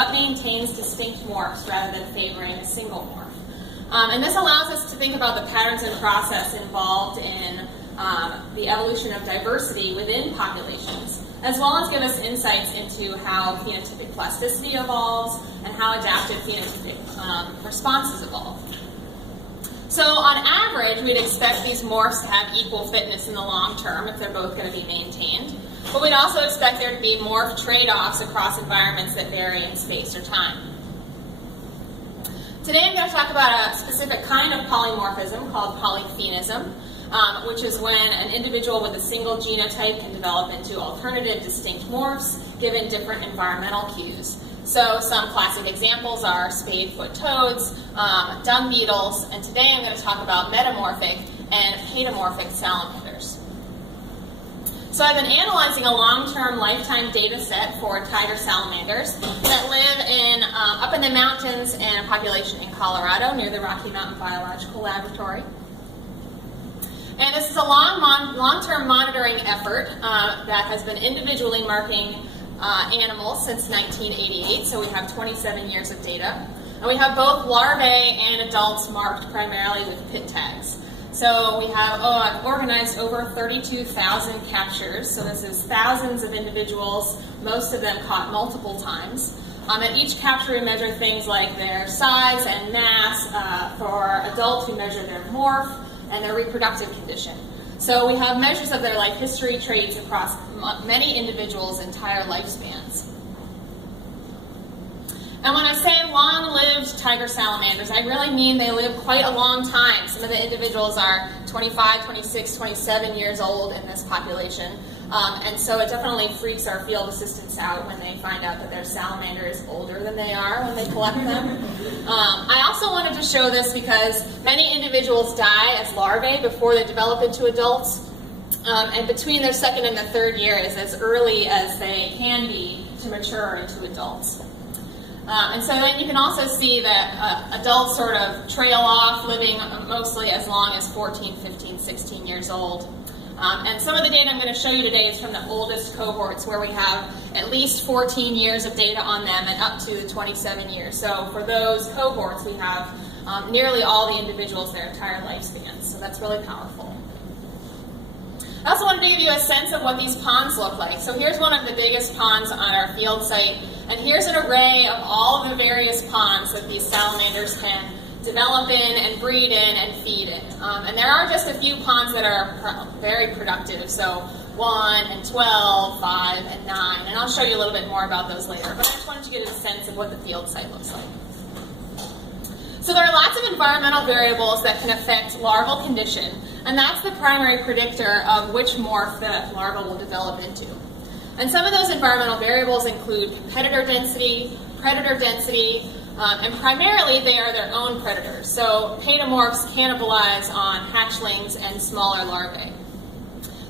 what maintains distinct morphs rather than favoring a single morph. And this allows us to think about the patterns and process involved in the evolution of diversity within populations, as well as give us insights into how phenotypic plasticity evolves and how adaptive phenotypic responses evolve. So on average, we'd expect these morphs to have equal fitness in the long term if they're both going to be maintained. But we'd also expect there to be morph trade-offs across environments that vary in space or time. Today I'm going to talk about a specific kind of polymorphism called polyphenism, which is when an individual with a single genotype can develop into alternative distinct morphs given different environmental cues. So some classic examples are spade-foot toads, dung beetles, and today I'm going to talk about metamorphic and paedomorphic salamanders. So I've been analyzing a long-term lifetime data set for tiger salamanders that live up in the mountains in a population in Colorado near the Rocky Mountain Biological Laboratory. And this is a long-term monitoring effort that has been individually marking animals since 1988, so we have 27 years of data. And we have both larvae and adults marked primarily with pit tags. So we have I've organized over 32,000 captures, so this is thousands of individuals, most of them caught multiple times. At each capture we measure things like their size and mass. For adults we measure their morph and their reproductive condition. So we have measures of their life history traits across many individuals' entire lifespans. And when I say long-lived tiger salamanders, I really mean they live quite a long time. Some of the individuals are 25, 26, 27 years old in this population. And so it definitely freaks our field assistants out when they find out that their salamander is older than they are when they collect them. I also wanted to show this because many individuals die as larvae before they develop into adults. And between their second and the third year is as early as they can be to mature into adults. And so then you can also see that adults sort of trail off, living mostly as long as 14, 15, 16 years old. And some of the data I'm going to show you today is from the oldest cohorts where we have at least 14 years of data on them and up to the 27 years. So for those cohorts we have nearly all the individuals their entire lifespans. So that's really powerful. I also wanted to give you a sense of what these ponds look like. So here's one of the biggest ponds on our field site. And here's an array of all of the various ponds that these salamanders can develop in and breed in and feed in. And there are just a few ponds that are very productive, so 1 and 12, 5 and 9. And I'll show you a little bit more about those later, but I just wanted to get a sense of what the field site looks like. So there are lots of environmental variables that can affect larval condition, and that's the primary predictor of which morph the larva will develop into. And some of those environmental variables include competitor density, predator density, and primarily they are their own predators. So paedomorphs cannibalize on hatchlings and smaller larvae.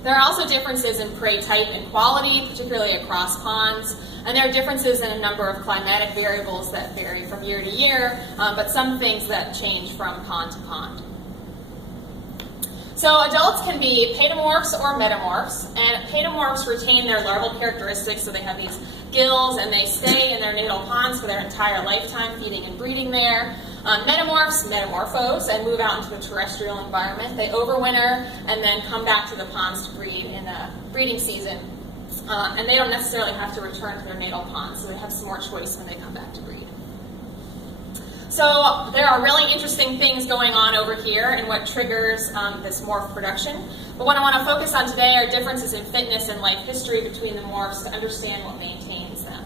There are also differences in prey type and quality, particularly across ponds, and there are differences in a number of climatic variables that vary from year to year, but some things that change from pond to pond. So adults can be paedomorphs or metamorphs, and paedomorphs retain their larval characteristics, so they have these gills and they stay in their natal ponds for their entire lifetime, feeding and breeding there. Metamorphs metamorphose and move out into a terrestrial environment. They overwinter and then come back to the ponds to breed in the breeding season. And they don't necessarily have to return to their natal ponds, so they have some more choice when they come back to breed. So there are really interesting things going on over here and what triggers this morph production. But what I want to focus on today are differences in fitness and life history between the morphs to understand what maintains them.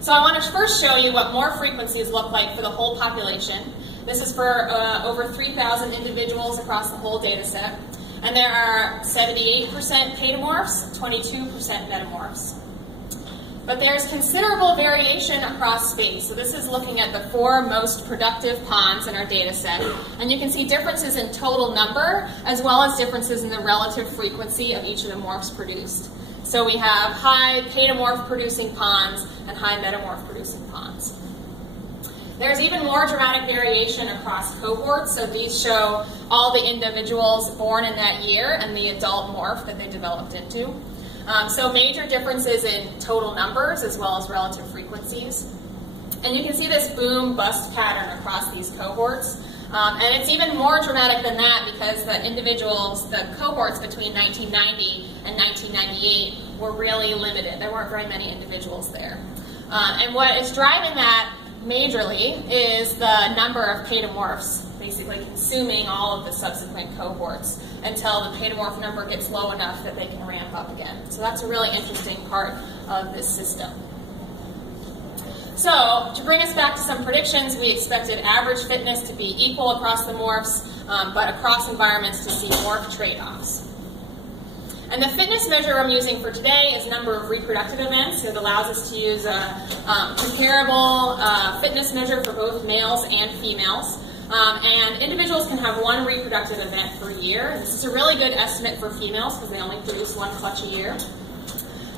So I want to first show you what morph frequencies look like for the whole population. This is for over 3,000 individuals across the whole data set. And there are 78% paedomorphs, 22% metamorphs. But there's considerable variation across space. So this is looking at the 4 most productive ponds in our data set. And you can see differences in total number, as well as differences in the relative frequency of each of the morphs produced. So we have high paedomorph producing ponds and high metamorph producing ponds. There's even more dramatic variation across cohorts. So these show all the individuals born in that year and the adult morph that they developed into. So major differences in total numbers as well as relative frequencies. And you can see this boom-bust pattern across these cohorts. And it's even more dramatic than that because the cohorts between 1990 and 1998 were really limited. There weren't very many individuals there. And what is driving that majorly is the number of paedomorphs basically consuming all of the subsequent cohorts until the paedomorph number gets low enough that they can ramp up again. So that's a really interesting part of this system. So to bring us back to some predictions, we expected average fitness to be equal across the morphs, but across environments to see morph trade-offs. And the fitness measure I'm using for today is number of reproductive events. It allows us to use a comparable fitness measure for both males and females. And individuals can have one reproductive event per year. This is a really good estimate for females because they only produce one clutch a year.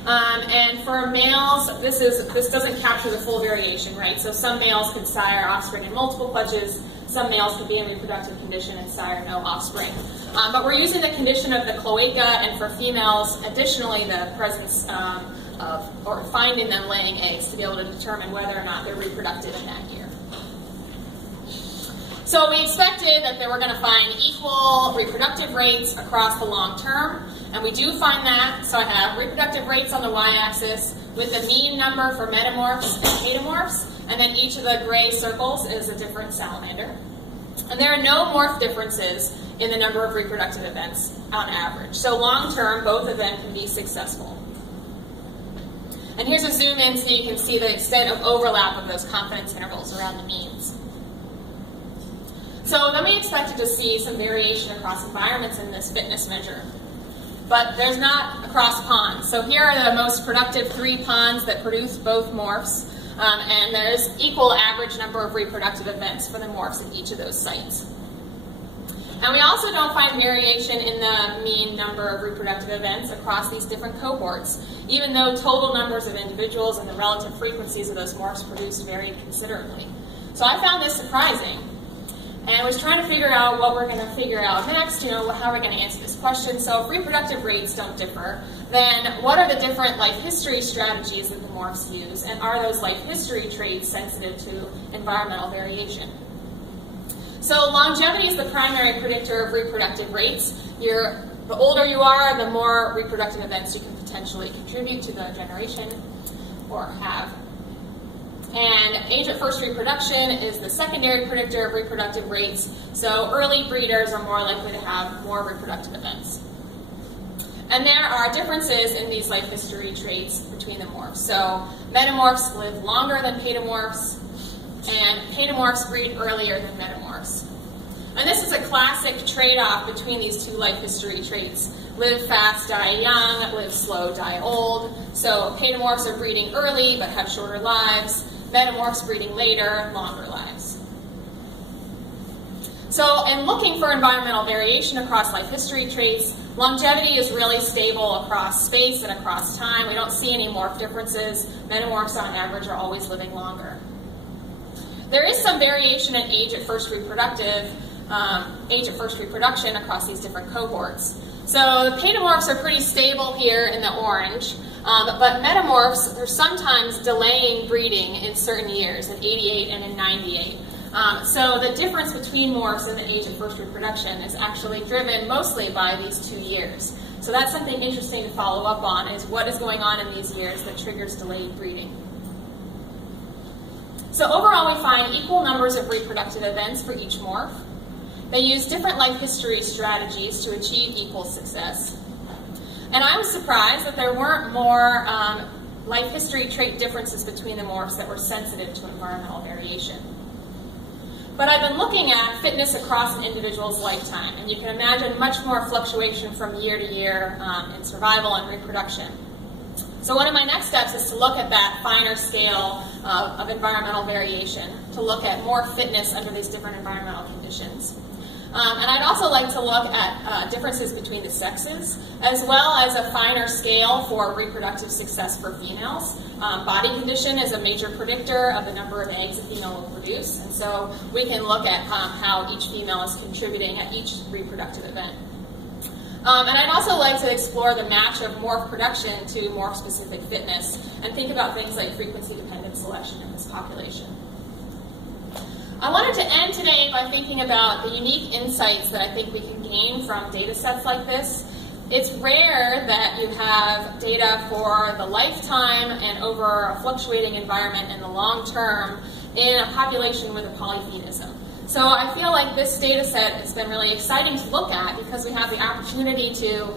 And for males, this doesn't capture the full variation, right? So some males can sire offspring in multiple clutches. Some males can be in reproductive condition and sire no offspring. But we're using the condition of the cloaca, and for females, additionally, the presence or finding them laying eggs to be able to determine whether or not they're reproductive in that year. So we expected that they were going to find equal reproductive rates across the long term, and we do find that. So I have reproductive rates on the y-axis with the mean number for metamorphs and paedomorphs, and then each of the gray circles is a different salamander. And there are no morph differences in the number of reproductive events on average. So long term, both of them can be successful. And here's a zoom in so you can see the extent of overlap of those confidence intervals around the means. So then we expected to see some variation across environments in this fitness measure. But there's not across ponds. So here are the most productive 3 ponds that produce both morphs. And there's equal average number of reproductive events for the morphs at each of those sites. And we also don't find variation in the mean number of reproductive events across these different cohorts, even though total numbers of individuals and the relative frequencies of those morphs produced varied considerably. So I found this surprising. And I was trying to figure out what we're going to figure out next, how are we going to answer this question. So if reproductive rates don't differ, then what are the different life history strategies that the morphs use? And are those life history traits sensitive to environmental variation? So longevity is the primary predictor of reproductive rates. The older you are, the more reproductive events you can potentially contribute to the generation or have. And age at first reproduction is the secondary predictor of reproductive rates. So early breeders are more likely to have more reproductive events. And there are differences in these life history traits between the morphs. So metamorphs live longer than paedomorphs, and paedomorphs breed earlier than metamorphs. And this is a classic trade-off between these 2 life history traits. Live fast, die young, live slow, die old. So paedomorphs are breeding early but have shorter lives. Metamorphs breeding later, longer lives. So in looking for environmental variation across life history traits, longevity is really stable across space and across time. We don't see any morph differences. Metamorphs on average are always living longer. There is some variation in age at first reproduction across these different cohorts. So the paedomorphs are pretty stable here in the orange. But metamorphs are sometimes delaying breeding in certain years, in 88 and in 98. So the difference between morphs and the age of first reproduction is actually driven mostly by these 2 years. So that's something interesting to follow up on, is what is going on in these years that triggers delayed breeding. So overall we find equal numbers of reproductive events for each morph. They use different life history strategies to achieve equal success. And I was surprised that there weren't more life history trait differences between the morphs that were sensitive to environmental variation. But I've been looking at fitness across an individual's lifetime, and you can imagine much more fluctuation from year to year in survival and reproduction. So one of my next steps is to look at that finer scale of environmental variation, to look at more fitness under these different environmental conditions. And I'd also like to look at differences between the sexes, as well as a finer scale for reproductive success for females. Body condition is a major predictor of the number of eggs a female will produce, and so we can look at how each female is contributing at each reproductive event. And I'd also like to explore the match of morph production to morph-specific fitness and think about things like frequency-dependent selection in this population. I wanted to end today by thinking about the unique insights that I think we can gain from data sets like this. It's rare that you have data for the lifetime and over a fluctuating environment in the long term in a population with a polyphenism. So I feel like this data set has been really exciting to look at because we have the opportunity to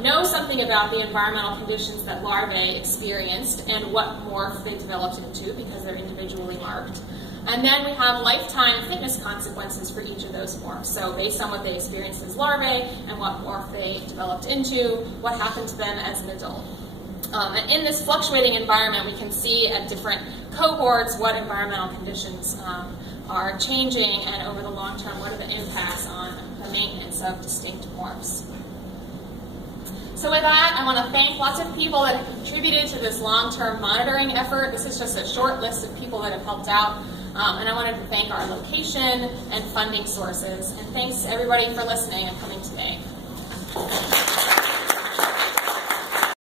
know something about the environmental conditions that larvae experienced and what morph they developed into because they're individually marked. And then we have lifetime fitness consequences for each of those morphs. So based on what they experienced as larvae and what morph they developed into, what happened to them as an adult. And in this fluctuating environment, we can see at different cohorts what environmental conditions are changing, and over the long term, what are the impacts on the maintenance of distinct morphs. So with that, I want to thank lots of people that have contributed to this long-term monitoring effort. This is just a short list of people that have helped out. And I wanted to thank our location and funding sources. And thanks everybody for listening and coming today.